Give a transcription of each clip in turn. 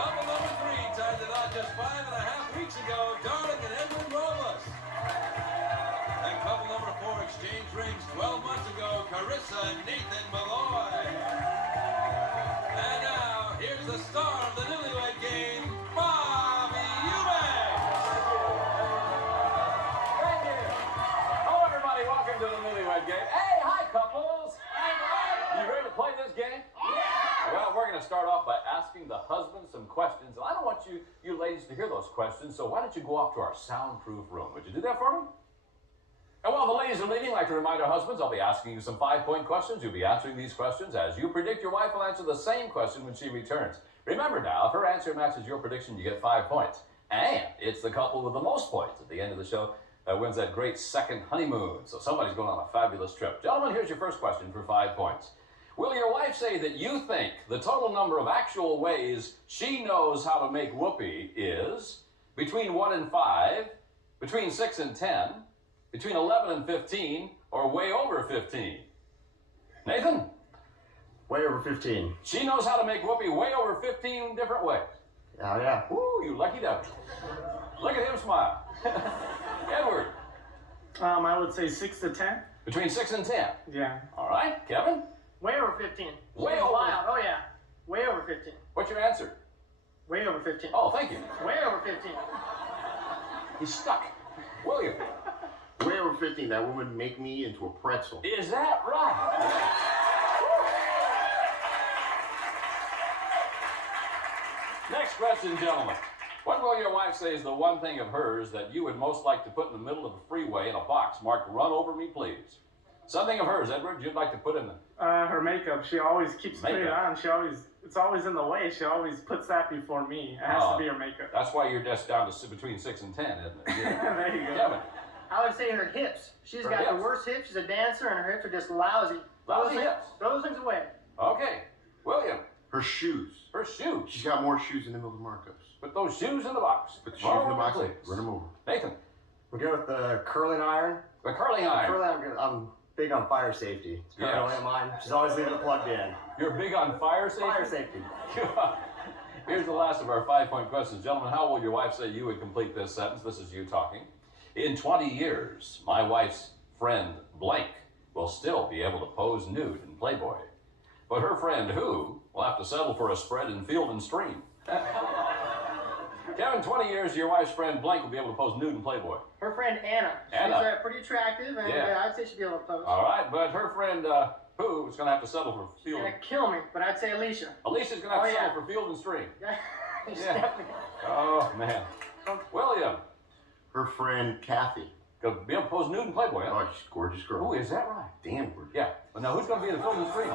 Couple number 3 tied the knot just 5.5 weeks ago, Darling and Edward Robles. And couple number 4 exchanged rings 12 months ago, Carissa and Nathan Malloy. And now, here's the star of the Newlywed Game, Bobby Eubanks. Thank you. Hello, everybody. Welcome to the Newlywed Game. Hey, hi, couples. You ready to play this game? Yeah. Well, we're going to start off by asking the husband some questions. And I don't want you ladies to hear those questions, so why don't you go off to our soundproof room? Would you do that for me? And while the ladies are leaving, I'd like to remind our husbands, I'll be asking you some 5-point questions. You'll be answering these questions as you predict. Your wife will answer the same question when she returns. Remember now, if her answer matches your prediction, you get 5 points. And it's the couple with the most points at the end of the show that wins that great second honeymoon. So somebody's going on a fabulous trip. Gentlemen, here's your first question for 5 points. Will your wife say that you think the total number of actual ways she knows how to make whoopee is between 1 and 5, between 6 and 10, between 11 and 15, or way over 15? Nathan? Way over 15. She knows how to make whoopee way over 15 different ways. Oh, yeah. Woo, you lucky devil. Look at him smile. Edward? I would say 6 to 10. Between 6 and 10? Yeah. All right. Kevin? Way over 15. Way She's over. wild. Oh, yeah. Way over 15. What's your answer? Way over 15. Oh, thank you. Way over 15. He's stuck. William? Way over 15. That woman would make me into a pretzel. Is that right? Next question, gentlemen. What will your wife say is the one thing of hers that you would most like to put in the middle of the freeway in a box marked "Run over me, please"? Something of hers, Edward, you'd like to put in the... Her makeup. She always keeps putting it Makeup. on. It's always in the way. She always puts that before me. It has to be her makeup. That's why you're just down to between 6 and 10, isn't it? Yeah. There you go. Kevin? I would say her hips. She's got hips. the worst hips. She's a dancer, and her hips are just lousy. Lousy hips. Throw those things away. Okay. William? Her shoes. Her shoes. She's got more shoes than the middle of markups. Put those shoes in the box. Put the shoes in the box and please. run them over. Nathan? We'll go with the curling iron. The curling iron. I'm big on fire safety. It's currently Yes. on mine. She's always leaving it plugged in. You're big on fire safety? Fire safety. Here's the last of our 5-point questions. Gentlemen, how will your wife say you would complete this sentence? This is you talking. In 20 years, my wife's friend blank will still be able to pose nude in Playboy. But her friend who will have to settle for a spread in Field and Stream. Kevin, 20 years, your wife's friend blank will be able to pose nude in Playboy. Her friend Anna. Anna. She's pretty attractive, and Yeah. I'd say she'd be able to pose. All right, but her friend who is going to have to settle for She's Field. gonna kill me, but I'd say Alicia. Alicia's going to have to Oh, settle yeah. for Field and Stream. She's Yeah. definitely. Oh, man. William, Her friend Kathy. going to be able to pose nude in Playboy, huh? Oh, she's a gorgeous girl. Oh, is that right? Damn gorgeous. Yeah. But now who's going to be in the Field and Stream?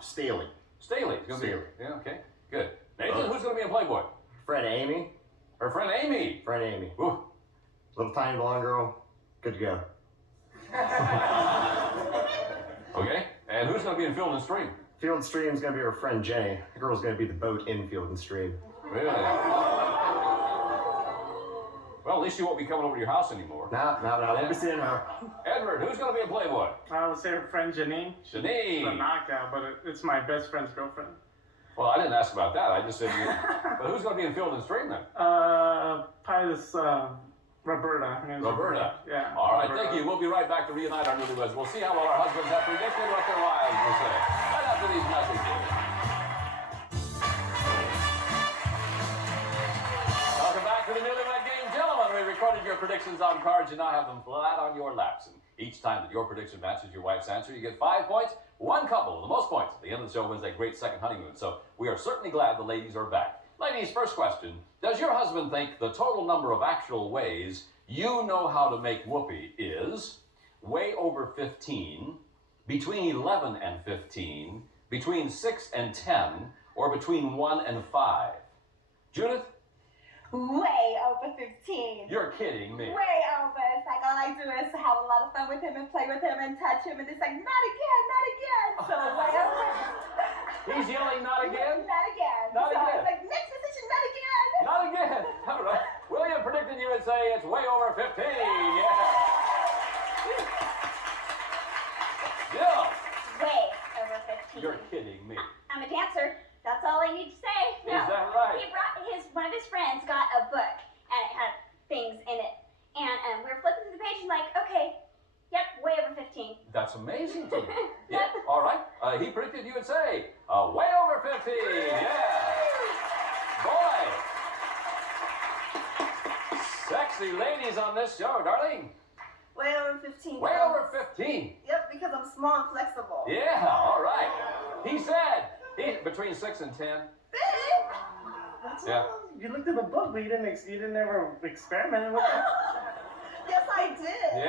Staley. Staley's going to be. Staley. Yeah, okay. Good. Nathan, who's going to be in Playboy? Friend Amy. Her friend Amy. Friend Amy. Ooh. Little tiny blonde girl. Good to go. Okay. And who's going to be in Field and Stream? Field and Stream is going to be her friend Jenny. The girl's going to be the boat in Field and Stream. Really? Well, at least she won't be coming over to your house anymore. No. We'll be seeing her. Edward, who's going to be in Playboy? I would say her friend Janine. She's a Janine. knockout, but it's my best friend's girlfriend. Well, I didn't ask about that. I just said you. But who's going to be in Field and Stream then? Probably this Roberta. Her name's Roberta. Yeah. All right, Roberta. thank you. We'll be right back to reunite our newlyweds. We'll see how well our husbands have predicted what their wives will say. Right after these messages. Welcome back to the Newlywed Game. Gentlemen, we recorded your predictions on cards. You now have them flat on your laps. And each time that your prediction matches your wife's answer, you get 5 points. One couple with the most points at the end of the show wins that great second honeymoon. So we are certainly glad the ladies are back. Ladies, first question. Does your husband think the total number of actual ways you know how to make whoopee is way over 15, between 11 and 15, between 6 and 10, or between 1 and 5? Judith? Way over 15. You're kidding me. Way over. It's like all I do is have a lot of fun with him and play with him and touch him, and it's like, not again, not again. So way over. He's yelling, not again? Not again. Not so again. it's like, next decision, not again. Not again. All right. William predicted you would say it's way over 15. Yeah. Jill. Way over 15. You're kidding me. I'm a dancer. That's all I need to say. Is that right? He brought one of his friends got a book and it had things in it. And we were flipping through the page and like, okay, yep, way over 15. That's amazing to me. Yeah, all right. He predicted you would say, way over 15. Yeah. Boy. Sexy ladies on this show, darling. Way over 15. Way over 15. Yep, because I'm small and flexible. Yeah, all right. He said between 6 and 10. Yeah. You looked at the book, but you didn't ever experiment with it. Yes, I did.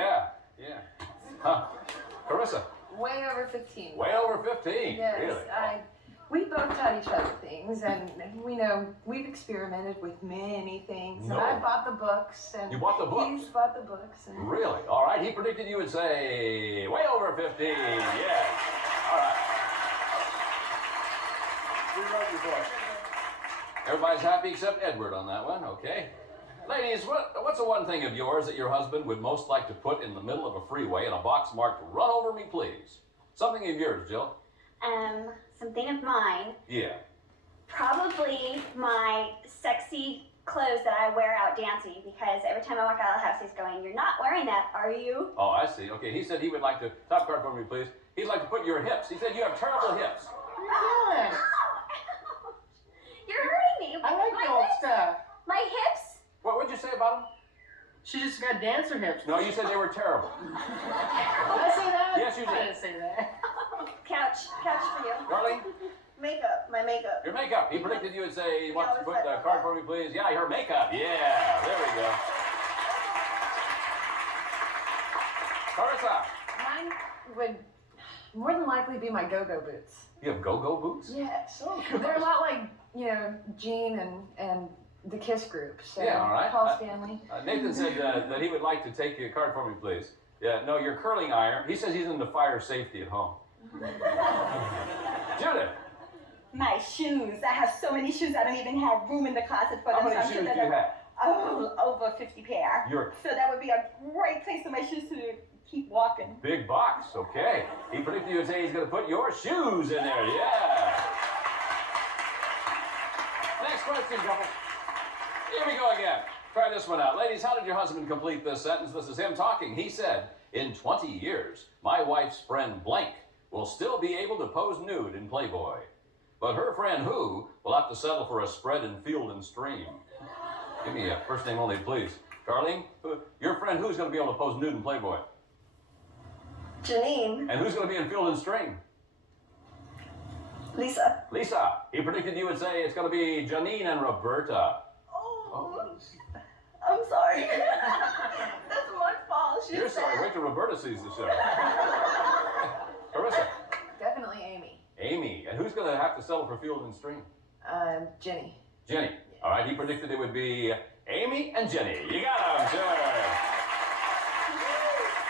Yeah. Huh. Carissa. Way over 15. Way over 15. Yes, Really? we both taught each other things, and we know we've experimented with many things. No. And I bought the books, and You bought the books? he's bought the books. And Really? All right. He predicted you would say way over 15. Yes. All right. We wrote your book. Everybody's happy except Edward on that one. Okay. Ladies, what's the one thing of yours that your husband would most like to put in the middle of a freeway in a box marked "Run over me, please"? Something of yours, Jill. Something of mine. Yeah. Probably my sexy clothes that I wear out dancing, because every time I walk out of the house, he's going, "You're not wearing that, are you?" Oh, I see. Okay, he said he would like to, top card for me, please. He'd like to put your hips. He said you have terrible hips. Yeah. You're hurting me. I like the old stuff. My hips? What'd you say about him? She just got dancer hips. No, you said they were terrible. Did I say that? Yes, you did. I didn't say that. Couch for you. Darling, Makeup, my makeup. your makeup. He predicted you would say he wants to put always the like card that. for me, please. Yeah, your makeup. Yeah, there we go. Carissa, mine would more than likely be my go-go boots. you have go-go boots? Yes. They're a lot like, Gene and the Kiss group. So Yeah, all right. Paul Stanley. Nathan said that he would like to take your card for me, please. Yeah, no, your curling iron. He says he's into fire safety at home. Judith, My shoes. I have so many shoes. I don't even have room in the closet for how them. many so I'm shoes sure do you that have? over 50 pair. Your So that would be a great place for my shoes to keep walking. big box, okay. He predicted you would say he's going to put your shoes in there, yeah. Next question, couple. Here we go again. Try this one out. Ladies, how did your husband complete this sentence? This is him talking. He said, in 20 years, my wife's friend blank will still be able to pose nude in Playboy. But her friend who will have to settle for a spread in Field and Stream. Give me a first name only, please. Darlene, your friend who's going to be able to pose nude in Playboy? Janine. And who's going to be in Field and Stream? Lisa. Lisa. He predicted you would say it's going to be Janine and Roberta. Oh. I'm sorry. That's my fault. She You're said. sorry. Wait till Roberta sees the show. Carissa. Definitely Amy. Amy. And who's going to have to settle for Field and Stream? Jenny. Jenny. All right. He predicted it would be Amy and Jenny. You got him, sure.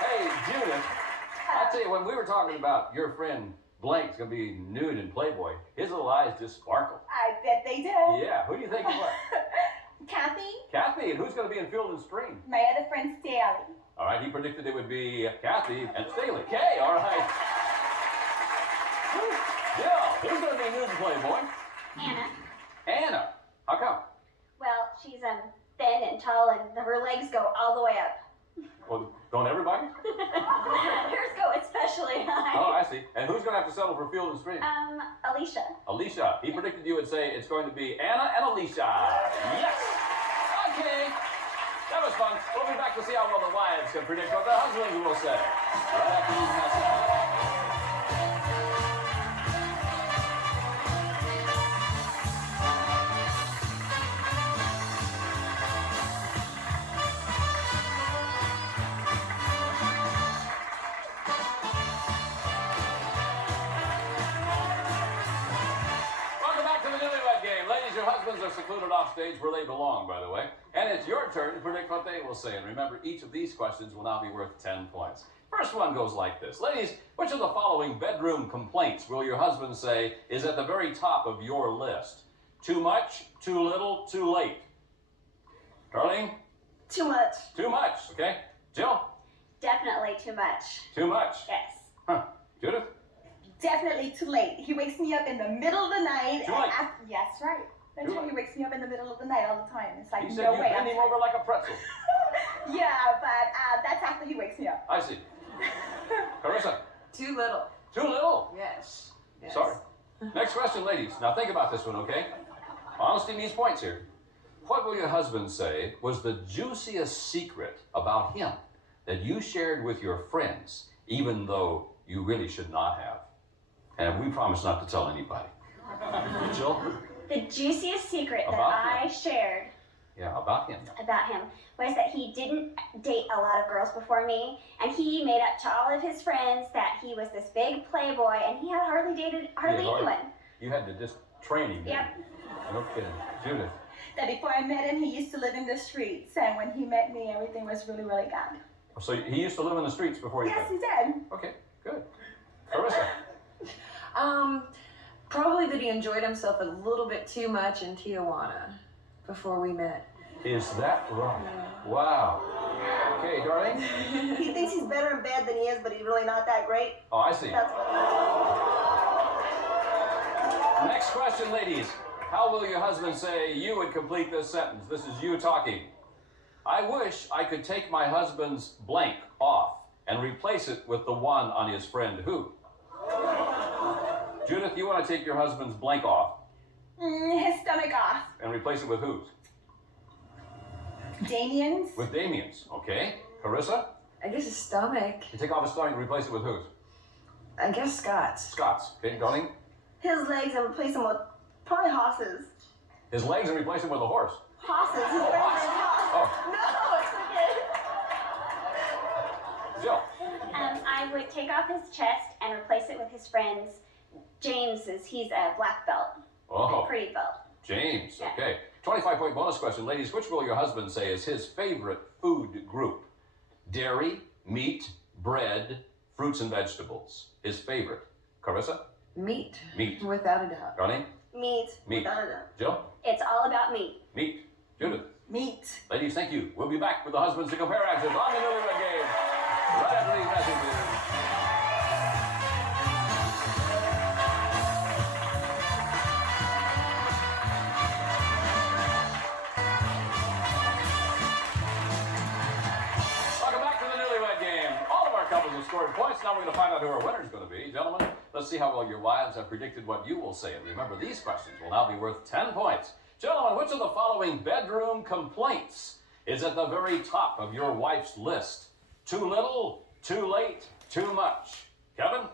Hey, Judith. I tell you, when we were talking about your friend Blank's going to be nude in Playboy, his little eyes just sparkle. I bet they do. Yeah. Who do you think it was? Kathy. Kathy. And who's going to be in Field and Stream? My other friend Staley. All right, he predicted it would be Kathy and Staley. Okay, all right. Jill, who's going to be nude in Playboy? Anna. Anna. How come? Well, she's thin and tall, and her legs go all the way up. Well, don't everybody? Hers go especially high. Oh, I see. And who's going to have to settle for Field and Stream? Alicia. Alicia. He predicted you would say it's going to be Anna and Alicia. Yes. Okay. That was fun. We'll be back to see how well the wives can predict what the husbands will say. Right after these messages. Welcome back to the Newlywed Game. Ladies, your husbands are secluded off stage where they belong, by the way. And it's your turn to predict what they will say. And remember, each of these questions will now be worth 10 points. First one goes like this. Ladies, which of the following bedroom complaints will your husband say is at the very top of your list? Too much, too little, too late? Darlene? Too much. Too much, okay? Jill? Definitely too much. Too much. Yes. Huh. Judith? Definitely too late. He wakes me up in the middle of the night. Too late. Yes, right. That's Too why late. he wakes me up in the middle of the night all the time. It's like, You said no you way. bend him over like a pretzel. Yeah, but that's after he wakes me up. I see. Carissa, Too little. too little. Yes. Yes. Sorry. Next question, ladies. Now think about this one, okay? Honesty means points here. What will your husband say was the juiciest secret about him that you shared with your friends, even though you really should not have? And we promise not to tell anybody. Jill? The juiciest secret that About I shared Yeah, about him. was that he didn't date a lot of girls before me, and he made up to all of his friends that he was this big playboy, and he had hardly dated anyone. You had to just train him. Yep. No kidding. Judith. That before I met him, he used to live in the streets, and when he met me, everything was really, really good. So he used to live in the streets before you Yes, met? he did. Okay, good. Carissa. Probably that he enjoyed himself a little bit too much in Tijuana before we met. Is that right? Wow. Okay, darling. He thinks he's better in bed than he is, but he's really not that great. Oh, I see. That's what. Next question, ladies. How will your husband say you would complete this sentence? This is you talking. I wish I could take my husband's blank off and replace it with the one on his friend who. Judith, you want to take your husband's blank off His stomach off. and replace it with whose? Damien's. With Damien's. Okay. Carissa, I guess his stomach. you take off his stomach and replace it with whose? I guess Scott's. Scott's. Okay, darling. His legs and replace them with probably horses. His legs and replace it with a horse. Horses. His Oh, favorite horse. horse. Oh, No, it's okay. Jill. I would take off his chest and replace it with his friend's. James's. He's a black belt. Oh. Pretty belt. James, Yeah. okay. 25-point bonus question. Ladies, which will your husband say is his favorite food group? Dairy, meat, bread, fruits and vegetables. His favorite. Carissa? Meat. Meat. Without a doubt. Darlene? Meat. Meat. Without a doubt. Jill? It's all about meat. Meat. Judith? Meat. Ladies, thank you. We'll be back with the husbands to compare answers on the Newlywed Game right after these messages. Welcome back to the Newlywed Game. All of our couples have scored points. Now we're going to find out who our winner is going to be. Gentlemen, let's see how well your wives have predicted what you will say. And remember, these questions will now be worth 10 points. Gentlemen, which of the following bedroom complaints is at the very top of your wife's list? Too little, too late, too much. Kevin?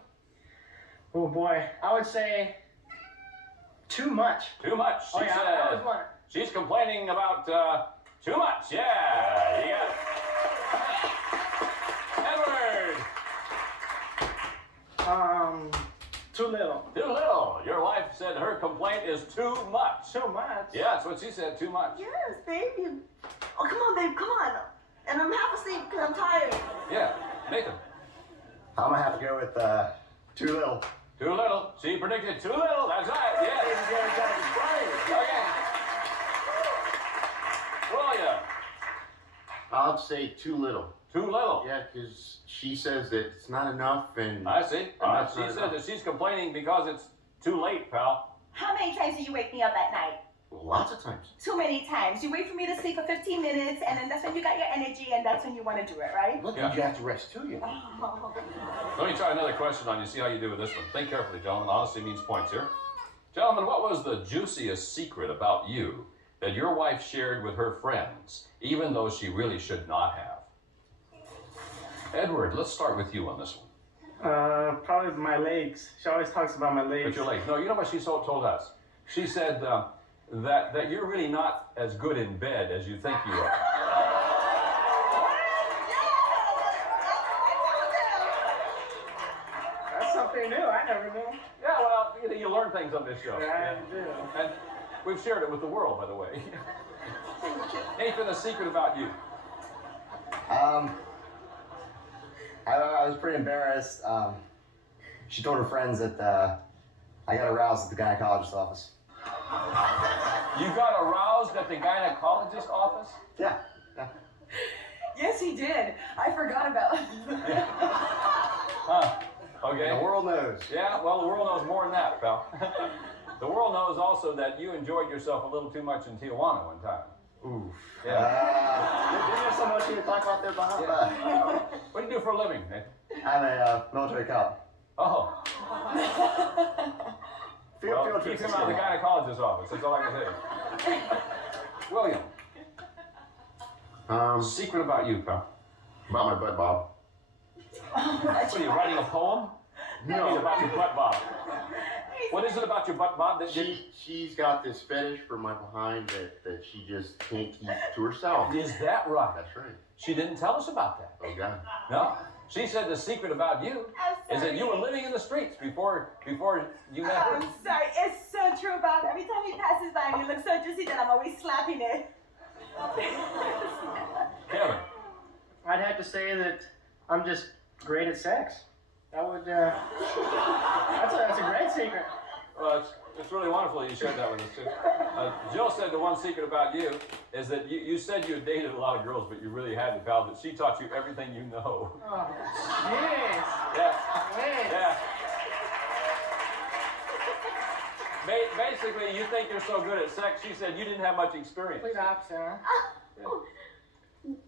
Oh boy, I would say too much. Too much. She Oh yeah, said I was one. she's complaining about too much. Yeah, you got it. Edward! Too little. Too little. Your wife said her complaint is too much. Too much. Yeah, that's what she said, too much. Yes, baby. Oh, come on, babe, come on. And I'm half asleep because I'm tired. Yeah, Nathan. I'm gonna have to go with too little. Too little. She predicted too little. That's right. Yes. Okay. William. I'll say too little. Too little. Yeah, because she says that it's not enough, and I see. that's She not said enough. that she's complaining because it's too late, pal. How many times do you wake me up at night? lots of times. Too many times. You wait for me to sleep for 15 minutes, and then that's when you got your energy, and that's when you want to do it, right? Look, Yeah. you have to rest too, you know. Oh. Let me try another question on you, see how you do with this one. Think carefully, gentlemen. Honesty means points here. Gentlemen, what was the juiciest secret about you that your wife shared with her friends, even though she really should not have? Edward, let's start with you on this one. Probably my legs. She always talks about my legs. With your legs. No, you know what she told us? She said that you're really not as good in bed as you think you are. That's something new. I never knew. Yeah, well, you learn things on this show. Yeah, I do. And we've shared it with the world, by the way. Nathan, a secret about you. I was pretty embarrassed. She told her friends that I got aroused at the gynecologist's office. You got aroused at the gynecologist's office? Yeah. Yes, he did. I forgot about Huh. Okay. The world knows. Yeah, well, the world knows more than that, pal. The world knows also that you enjoyed yourself a little too much in Tijuana one time. Oof. Yeah. Didn't have so much here to talk about there behind that. What do you do for a living, Nathan? I'm a military cop. Oh. Well, keep him out of the gynecologist's office. That's all I can say. William. Secret about you, pal. About my butt, Bob. What are you writing a poem? No. It's about your butt, Bob. What is it about your butt, Bob? That She's got this fetish for my behind that she just can't keep to herself. Is that right? That's right. She didn't tell us about that. Oh, God. No. She said the secret about you is that you were living in the streets before you met her. I'm sorry. It's so true, Bob. Every time he passes by and he looks so juicy that I'm always slapping it. Kevin. I'd have to say that I'm just great at sex. That would, that's a great secret. Well, it's really wonderful that you shared that with us, too. Jill said the one secret about you is that you said you had dated a lot of girls, but you really hadn't, pal, that she taught you everything you know. Oh, jeez. Yeah. Jeez. Yeah. Basically, you think you're so good at sex, she said you didn't have much experience. Complete opposite, huh?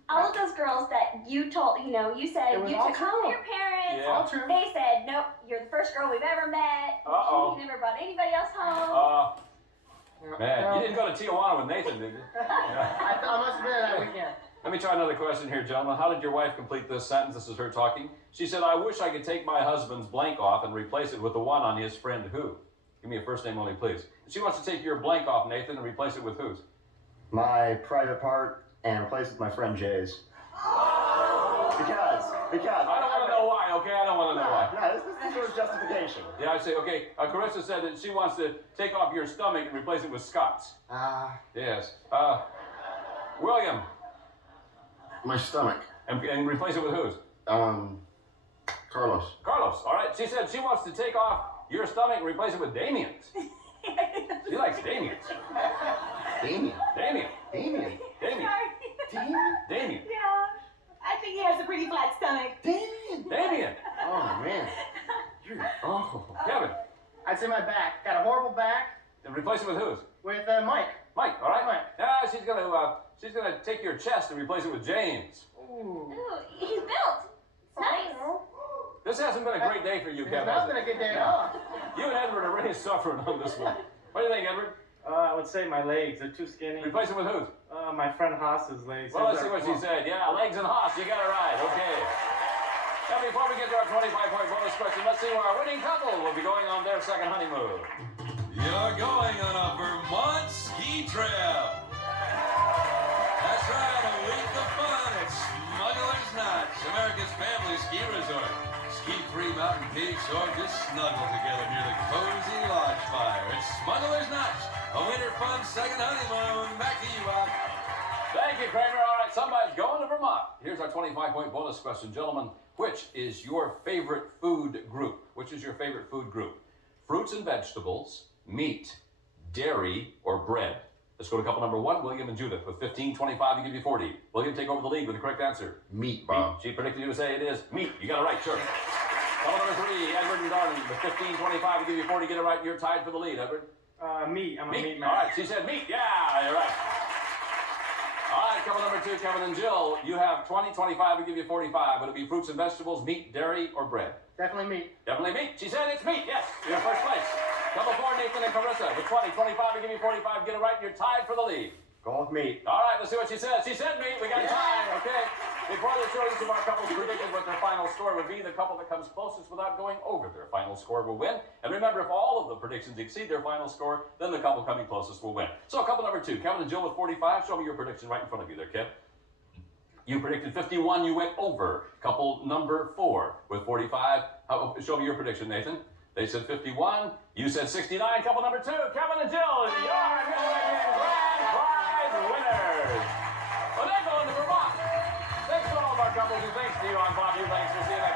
All of those girls that you told, you said It was you all took home true. your parents. Yeah. All true. They said, nope, you're the first girl we've ever met. Uh-oh. You never brought anybody else home. Man, you didn't go to Tijuana with Nathan, did you? Yeah. I must have been that weekend. Let me try another question here, gentlemen. How did your wife complete this sentence? This is her talking. She said, I wish I could take my husband's blank off and replace it with the one on his friend who. Give me a first name only, please. She wants to take your blank off, Nathan, and replace it with whose? My private part and replace it with my friend Jay's. Because. I don't want to know why, okay? I don't want to know why. No, this was justification. Yeah, I say, okay. Carissa said that she wants to take off your stomach and replace it with Scott's. Yes. William. My stomach. And replace it with whose? Carlos. Carlos, all right. She said she wants to take off your stomach and replace it with Damien's. She likes Damien's. Damien. Damien. Damien. Damien. Damien. Damien. Yeah. I think he has a pretty flat stomach. Damien. Damien. Oh, man. Kevin. I'd say my back. Got a horrible back. And replace it with whose? With Mike. Mike, all right? Mike. Yeah, she's gonna take your chest and replace it with James. Ooh. Ooh, he's built. It's nice. This hasn't been a great day for you, It's Kevin. not been a good day at all. You and Edward are really suffering on this one. What do you think, Edward? I would say my legs are too skinny. Replace it with whose? My friend Haas's legs. Well, let's see what she said. Yeah, legs and Haas. You got it right. Okay. Now, before we get to our 25-point bonus question, let's see where our winning couple will be going on their second honeymoon. You're going on a Vermont ski trip. That's right, a week of fun at Smuggler's Notch, America's family ski resort. Ski-free mountain peaks or just snuggle together near the cozy lodge fire. It's Smuggler's Notch, a winter fun second honeymoon. Back to you, Bob. Thank you, Kramer. All right, somebody's going to Vermont. Here's our 25-point bonus question. Gentlemen, which is your favorite food group? Which is your favorite food group? Fruits and vegetables, meat, dairy, or bread? Let's go to couple number one, William and Judith. With 15, 25 to give you 40. William, take over the lead with the correct answer. Meat, Bob. Meat. She predicted you to say it is meat. You got it right, sure. Couple number three, Edward and Darlene. With 15, 25 to give you 40. Get it right, you're tied for the lead, Edward. Meat. I'm a meat man. All right, she said meat. Yeah, you're right. All right, couple number two, Kevin and Jill. You have 20, 25 to give you 45. Would it be fruits and vegetables, meat, dairy, or bread? Definitely meat. Definitely meat. She said it's meat. Yes, you're in first place. Couple four, Nathan and Carissa. With 20, 25 to give you 45. Get it right, you're tied for the lead. Go with meat. All right, let's see what she says. She said meat. We got a tie. Okay. Before the show, each of our couples predicted what their final score would be. The couple that comes closest without going over their final score will win. And remember, if all of the predictions exceed their final score, then the couple coming closest will win. So couple number two, Kevin and Jill with 45. Show me your prediction right in front of you there, Kev. You predicted 51. You went over. Couple number four with 45. Show me your prediction, Nathan. They said 51. You said 69. Couple number two, Kevin and Jill. Your Newlywed Game grand prize winners. Well, they're going to Vermont. Thanks to all of our couples, and thanks to you on Bob Eubanks. We'll see you next time.